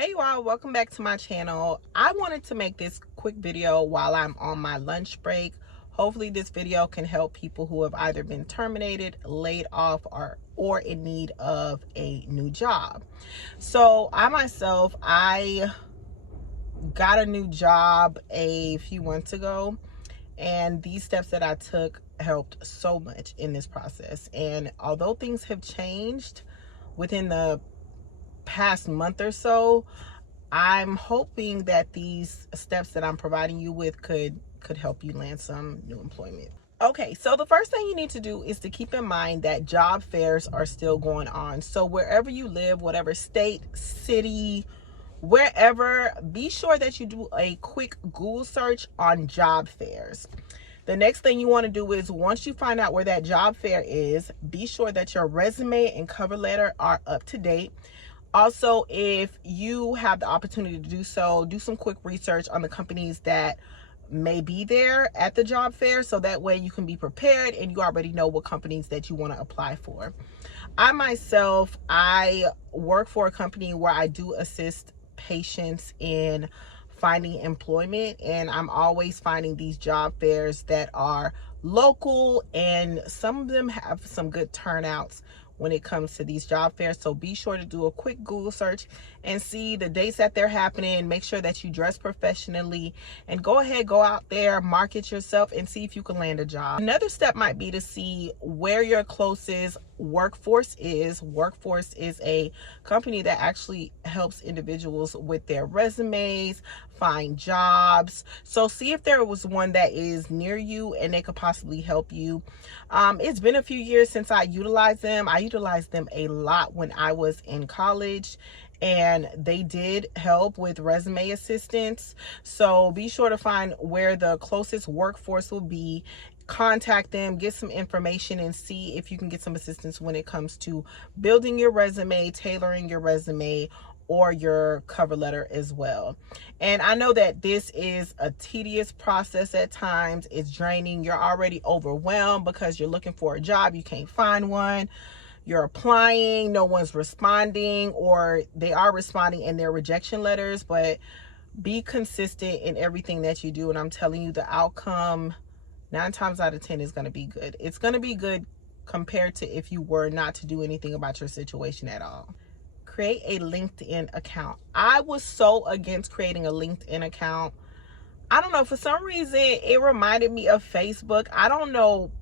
Hey you all, welcome back to my channel. I wanted to make this quick video while I'm on my lunch break. Hopefully this video can help people who have either been terminated, laid off, or in need of a new job. So I got a new job a few months ago, and these steps that I took helped so much in this process. And although things have changed within the past month or so, I'm hoping that these steps that I'm providing you with could help you land some new employment. Okay, so the first thing you need to do is to keep in mind that job fairs are still going on. So wherever you live, whatever state, city, wherever, be sure that you do a quick Google search on job fairs. The next thing you want to do is, once you find out where that job fair is, be sure that your resume and cover letter are up to date. Also, if you have the opportunity to do so, do some quick research on the companies that may be there at the job fair, so that way you can be prepared and you already know what companies that you want to apply for. I work for a company where I do assist patients in finding employment, and I'm always finding these job fairs that are local, and some of them have some good turnouts when it comes to these job fairs. So be sure to do a quick Google search and see the dates that they're happening. Make sure that you dress professionally and go out there, market yourself, and see if you can land a job. Another step might be to see where your closest Workforce is. Workforce is a company that actually helps individuals with their resumes, find jobs. So see if there was one that is near you and they could possibly help you. It's been a few years since I utilized them. I utilized them a lot when I was in college, and they did help with resume assistance. So be sure to find where the closest Workforce will be, contact them, get some information, and see if you can get some assistance when it comes to building your resume, tailoring your resume, or your cover letter as well. And I know that this is a tedious process at times. It's draining. You're already overwhelmed because you're looking for a job, you can't find one. You're applying, no one's responding, or they are responding in their rejection letters. But be consistent in everything that you do, and I'm telling you, the outcome 9 times out of 10 is going to be good. It's going to be good compared to if you were not to do anything about your situation at all. Create a LinkedIn account. I was so against creating a LinkedIn account. I don't know, for some reason it reminded me of Facebook. I don't know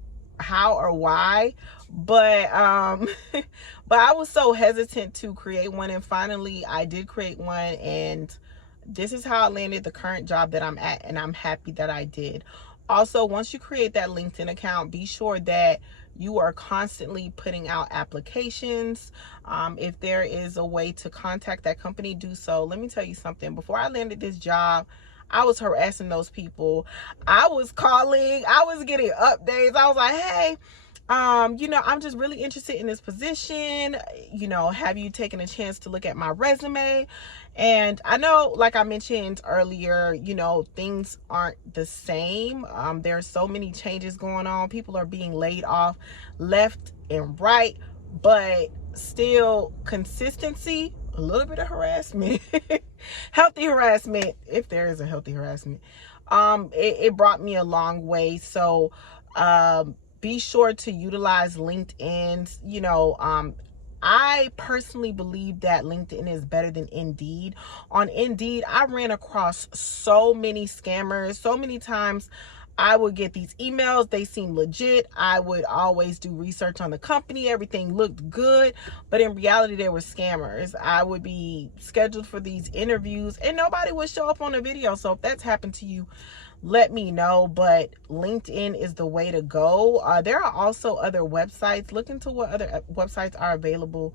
how or why, but but I was so hesitant to create one, and finally I did create one, and this is how I landed the current job that I'm at, and I'm happy that I did. Also, once you create that LinkedIn account, be sure that you are constantly putting out applications. If there is a way to contact that company, do so. Let me tell you something. Before I landed this job, I was harassing those people. I was calling, I was getting updates. I was like, hey, I'm just really interested in this position. Have you taken a chance to look at my resume? And I know, like I mentioned earlier, things aren't the same. There's so many changes going on. People are being laid off left and right, but still consistency, a little bit of harassment, healthy harassment, if there is a healthy harassment. It brought me a long way. So, be sure to utilize LinkedIn. I personally believe that LinkedIn is better than Indeed. On Indeed, I ran across so many scammers. So many times I would get these emails. They seem legit. I would always do research on the company. Everything looked good. But in reality, they were scammers. I would be scheduled for these interviews and nobody would show up on the video. So if that's happened to you, let me know. But LinkedIn is the way to go. There are also other websites. Look into what other websites are available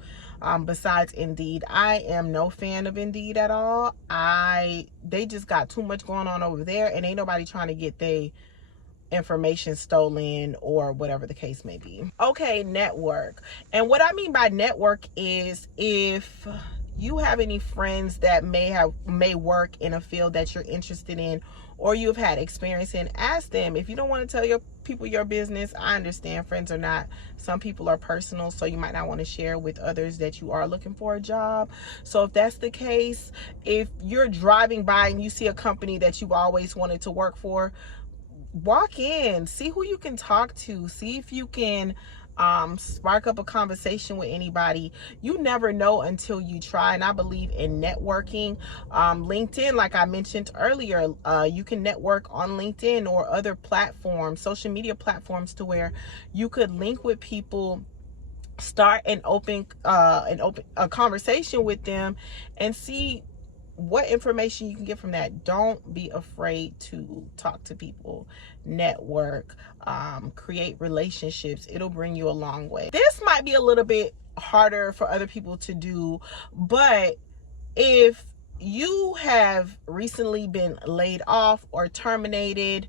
besides Indeed. I am no fan of Indeed at all. They just got too much going on over there, and ain't nobody trying to get their information stolen or whatever the case may be. Okay, network. And what I mean by network is, if you have any friends that may work in a field that you're interested in, or you've had experience in, ask them. If you don't want to tell your people your business, I understand. Friends or not, some people are personal, so you might not want to share with others that you are looking for a job. So if that's the case, if you're driving by and you see a company that you've always wanted to work for, walk in, see who you can talk to, see if you can spark up a conversation with anybody. You never know until you try, and I believe in networking. LinkedIn, like I mentioned earlier, you can network on LinkedIn or other platforms, social media platforms, to where you could link with people, start an open a conversation with them, and see what information you can get from that. Don't be afraid to talk to people, network, create relationships. It'll bring you a long way. This might be a little bit harder for other people to do, but if you have recently been laid off or terminated,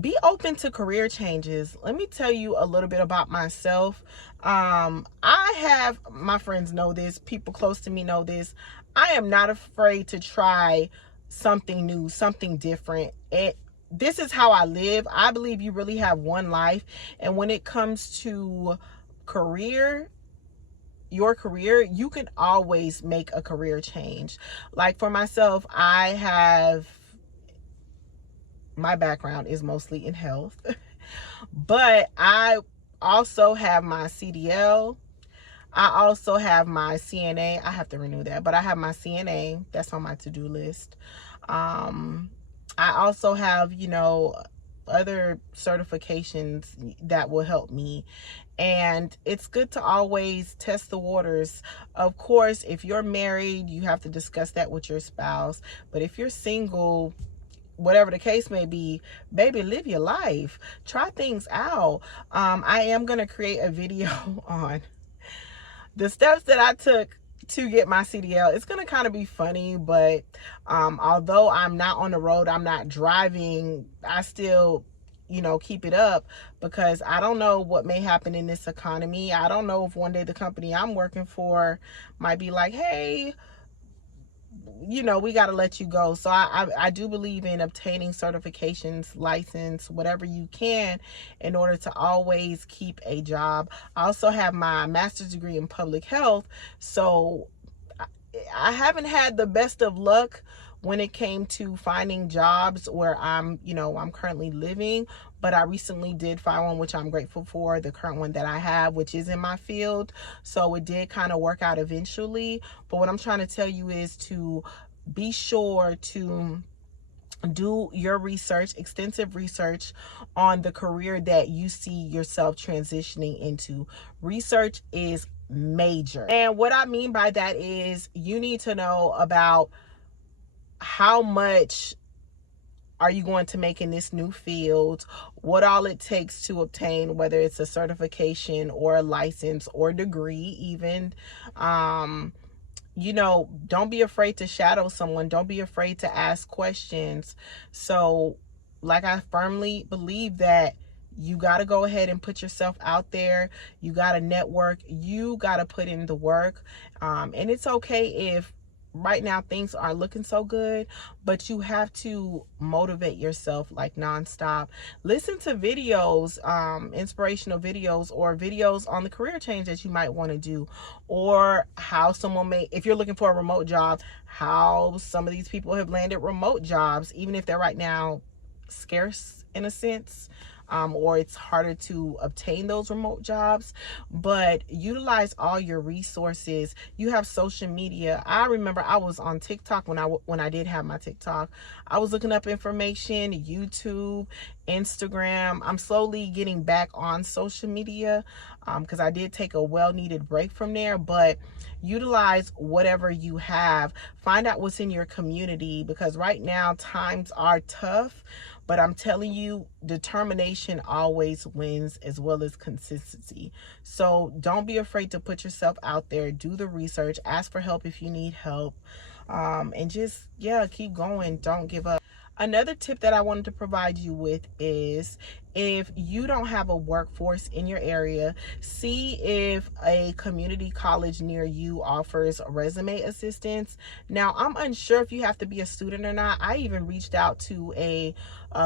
be open to career changes. Let me tell you a little bit about myself. I have, my friends know this, people close to me know this, I am not afraid to try something new, something different. This is how I live. I believe you really have one life, and when it comes to career, your career, you can always make a career change. Like for myself, my background is mostly in health, but I also have my CDL. I also have my CNA. I have to renew that, but I have my CNA. That's on my to-do list. I also have, other certifications that will help me. And it's good to always test the waters. Of course, if you're married, you have to discuss that with your spouse. But if you're single, whatever the case may be, baby, live your life. Try things out. I am going to create a video on the steps that I took to get my CDL. It's going to kind of be funny, but although I'm not on the road, I'm not driving, I still, keep it up, because I don't know what may happen in this economy. I don't know if one day the company I'm working for might be like, hey, we got to let you go. So I do believe in obtaining certifications, license, whatever you can, in order to always keep a job. I also have my master's degree in public health. So I haven't had the best of luck when it came to finding jobs where I'm currently living, but I recently did find one, which I'm grateful for, the current one that I have, which is in my field. So it did kind of work out eventually. But what I'm trying to tell you is to be sure to do your research, extensive research on the career that you see yourself transitioning into. Research is major. And what I mean by that is you need to know about how much are you going to make in this new field, what all it takes to obtain, whether it's a certification or a license or degree even. Don't be afraid to shadow someone. Don't be afraid to ask questions. So, like, I firmly believe that you got to go ahead and put yourself out there. You got to network. You got to put in the work. And it's okay if right now things aren't looking so good, but you have to motivate yourself like nonstop. Listen to videos, inspirational videos, or videos on the career change that you might want to do, or how someone if you're looking for a remote job, how some of these people have landed remote jobs, even if they're right now scarce in a sense. Or it's harder to obtain those remote jobs, but utilize all your resources. You have social media. I remember I was on TikTok when I did have my TikTok. I was looking up information, YouTube, Instagram. I'm slowly getting back on social media because I did take a well-needed break from there, but utilize whatever you have. Find out what's in your community, because right now times are tough. But I'm telling you, determination always wins, as well as consistency. So don't be afraid to put yourself out there. Do the research. Ask for help if you need help. And just, keep going. Don't give up. Another tip that I wanted to provide you with is, if you don't have a workforce in your area, see if a community college near you offers resume assistance. Now, I'm unsure if you have to be a student or not. I even reached out to a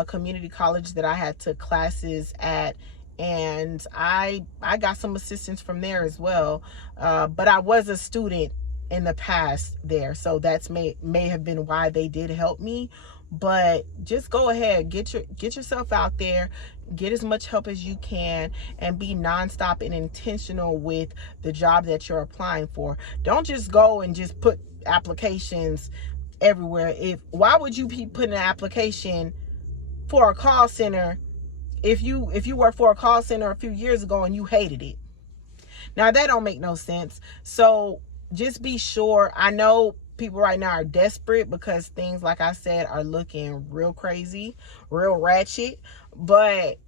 community college that I had took classes at, and I got some assistance from there as well. But I was a student in the past there, so that's may have been why they did help me. But just go ahead, get yourself out there, get as much help as you can, and be nonstop and intentional with the job that you're applying for. Don't just go and just put applications everywhere. Why would you be putting an application for a call center if you worked for a call center a few years ago and you hated it? Now, that don't make no sense. So just be sure. I know people right now are desperate because things, like I said, are looking real crazy, real ratchet. But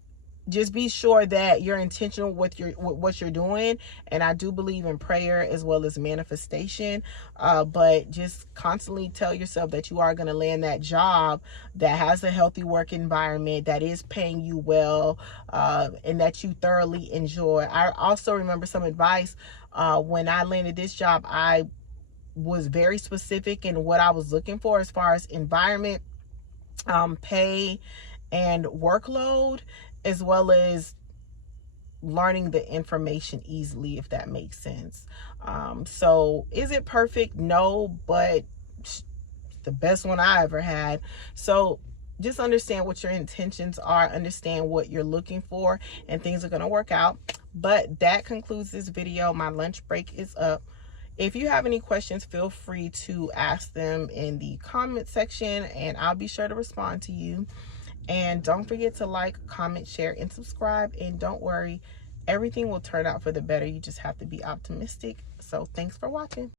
just be sure that you're intentional with what you're doing. And I do believe in prayer as well as manifestation. But just constantly tell yourself that you are going to land that job that has a healthy work environment, that is paying you well, and that you thoroughly enjoy. I also remember some advice when I landed this job. I was very specific in what I was looking for as far as environment, pay, and workload, as well as learning the information easily, if that makes sense. So is it perfect? No, but the best one I ever had. So just understand what your intentions are, understand what you're looking for, and things are going to work out. But that concludes this video. My lunch break is up. If you have any questions, feel free to ask them in the comment section, and I'll be sure to respond to you. And don't forget to like, comment, share, and subscribe. And don't worry, everything will turn out for the better. You just have to be optimistic. So thanks for watching.